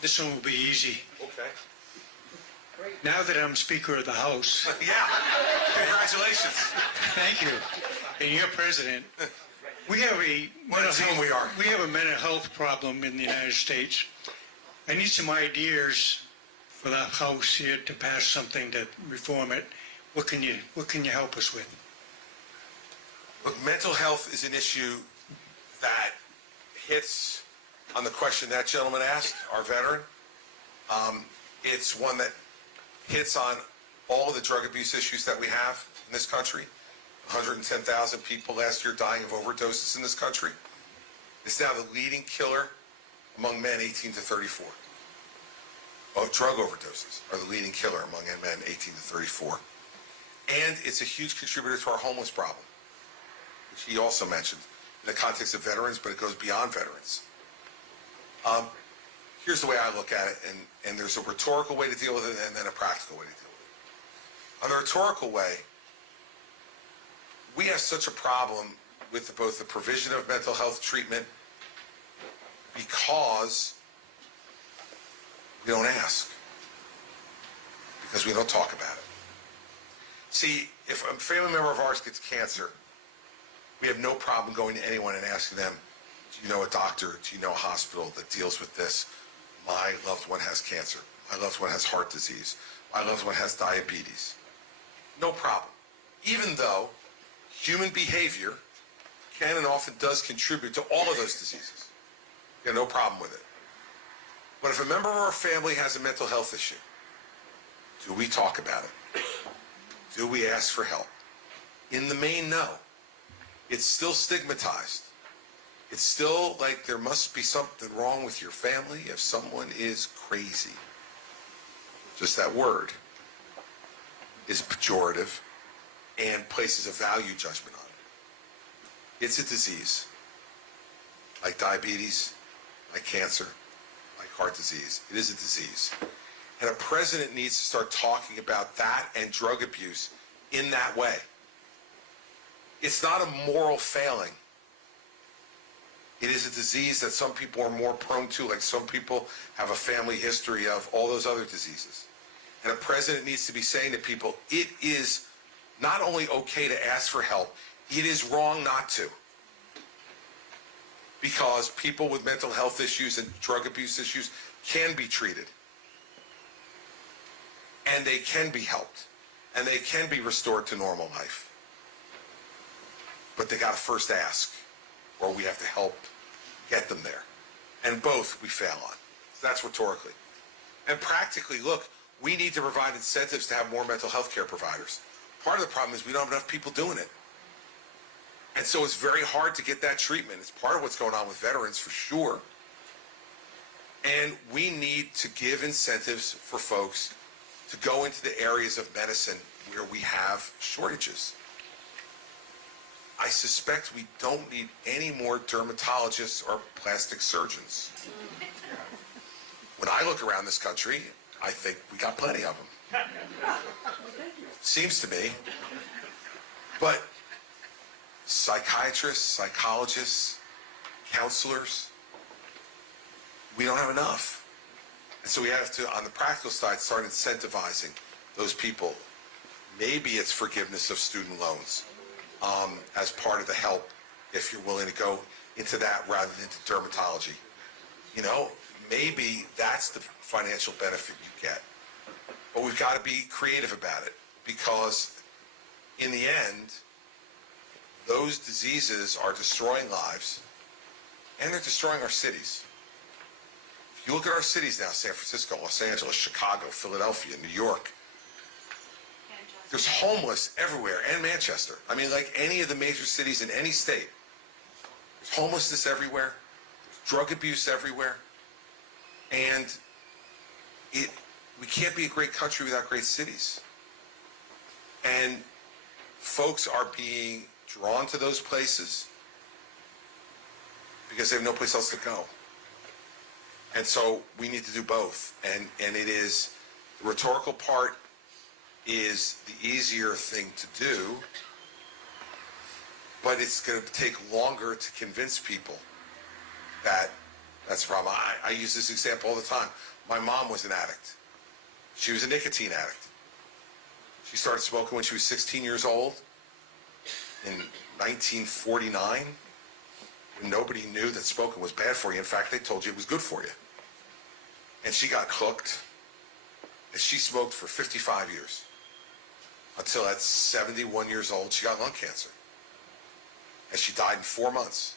This one will be easy. Okay. Now that I'm Speaker of the House, Yeah. Congratulations. thank you, and you're President, we have a What a team we are. we have a mental health problem in the United States. I need some ideas for the House here to pass something to reform it. What can you help us with? Look, mental health is an issue that hits on the question that gentleman asked, our veteran. It's one that hits on all of the drug abuse issues that we have in this country. 110,000 people last year dying of overdoses in this country. It's now the leading killer among men 18 to 34. Drug overdoses are the leading killer among men 18 to 34. And it's a huge contributor to our homeless problem, which he also mentioned in the context of veterans, but it goes beyond veterans. Here's the way I look at it, and there's a rhetorical way to deal with it and then a practical way to deal with it. On the rhetorical way, we have such a problem with both the provision of mental health treatment because we don't ask, because we don't talk about it. See, if a family member of ours gets cancer, we have no problem going to anyone and asking them, do you know a doctor, do you know a hospital that deals with this? My loved one has cancer. My loved one has heart disease. My loved one has diabetes. No problem. Even though human behavior can and often does contribute to all of those diseases. We have no problem with it. But if a member of our family has a mental health issue, do we talk about it? Do we ask for help? In the main, no. It's still stigmatized. It's still like there must be something wrong with your family if someone is crazy. Just that word is pejorative and places a value judgment on it. It's a disease, like diabetes, like cancer, like heart disease. It is a disease. And a president needs to start talking about that and drug abuse in that way. It's not a moral failing. It is a disease that some people are more prone to, like some people have a family history of all those other diseases. And a president needs to be saying to people, it is not only okay to ask for help, it is wrong not to. Because people with mental health issues and drug abuse issues can be treated. And they can be helped. And they can be restored to normal life. But they got to first ask, or we have to help get them there. And both we fail on. So that's rhetorically. And practically, look, we need to provide incentives to have more mental health care providers. Part of the problem is we don't have enough people doing it. And so it's very hard to get that treatment. It's part of what's going on with veterans for sure. And we need to give incentives for folks to go into the areas of medicine where we have shortages. I suspect we don't need any more dermatologists or plastic surgeons. When I look around this country, I think we got plenty of them. Seems to me. But psychiatrists, psychologists, counselors, we don't have enough. And so we have to, on the practical side, start incentivizing those people. Maybe it's forgiveness of student loans as part of the help, if you're willing to go into that rather than into dermatology. You know, maybe that's the financial benefit you get. But we've got to be creative about it, because in the end, those diseases are destroying lives, and they're destroying our cities. If you look at our cities now, San Francisco, Los Angeles, Chicago, Philadelphia, New York, there's homeless everywhere, and Manchester. I mean, like any of the major cities in any state. There's homelessness everywhere. There's drug abuse everywhere. And we can't be a great country without great cities. And folks are being drawn to those places because they have no place else to go. And so we need to do both. And it is, the rhetorical part is the easier thing to do, but it's going to take longer to convince people that cancer problem. I use this example all the time. My mom was an addict. She was a nicotine addict. She started smoking when she was 16 years old in 1949, when nobody knew that smoking was bad for you. In fact, they told you it was good for you. And she got hooked, and she smoked for 55 years. Until at 71 years old, she got lung cancer. And she died in 4 months.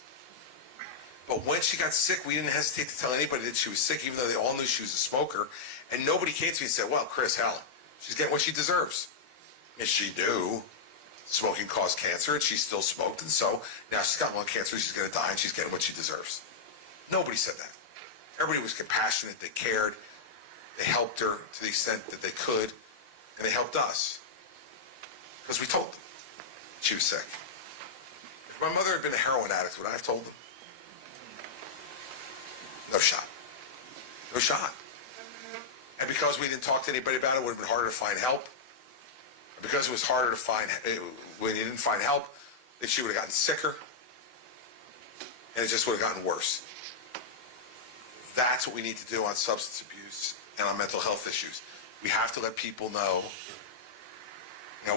But when she got sick, we didn't hesitate to tell anybody that she was sick, even though they all knew she was a smoker. And nobody came to me and said, well, Chris, hell, she's getting what she deserves. And she knew smoking caused cancer, and she still smoked, and so now she's got lung cancer, she's going to die, and she's getting what she deserves. Nobody said that. Everybody was compassionate, they cared, they helped her to the extent that they could, and they helped us. Because we told them she was sick. If my mother had been a heroin addict, would I have told them? No shot. No shot. And because we didn't talk to anybody about it, it would have been harder to find help. And because it was harder to find, when you didn't find help, then she would have gotten sicker. And it just would have gotten worse. That's what we need to do on substance abuse and on mental health issues. We have to let people know,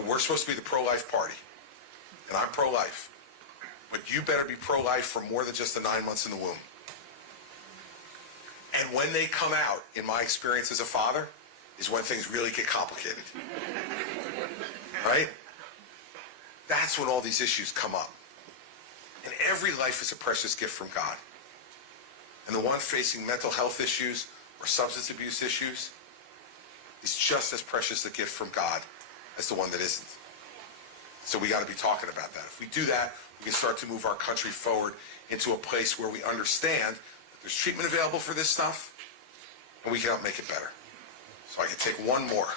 we're supposed to be the pro-life party. And I'm pro-life. But you better be pro-life for more than just the 9 months in the womb. And when they come out, in my experience as a father, is when things really get complicated. Right? That's when all these issues come up. And every life is a precious gift from God. And the one facing mental health issues or substance abuse issues is just as precious a gift from God as the one that isn't. So we got to be talking about that. If we do that, we can start to move our country forward into a place where we understand that there's treatment available for this stuff, and we can help make it better. So I can take one more.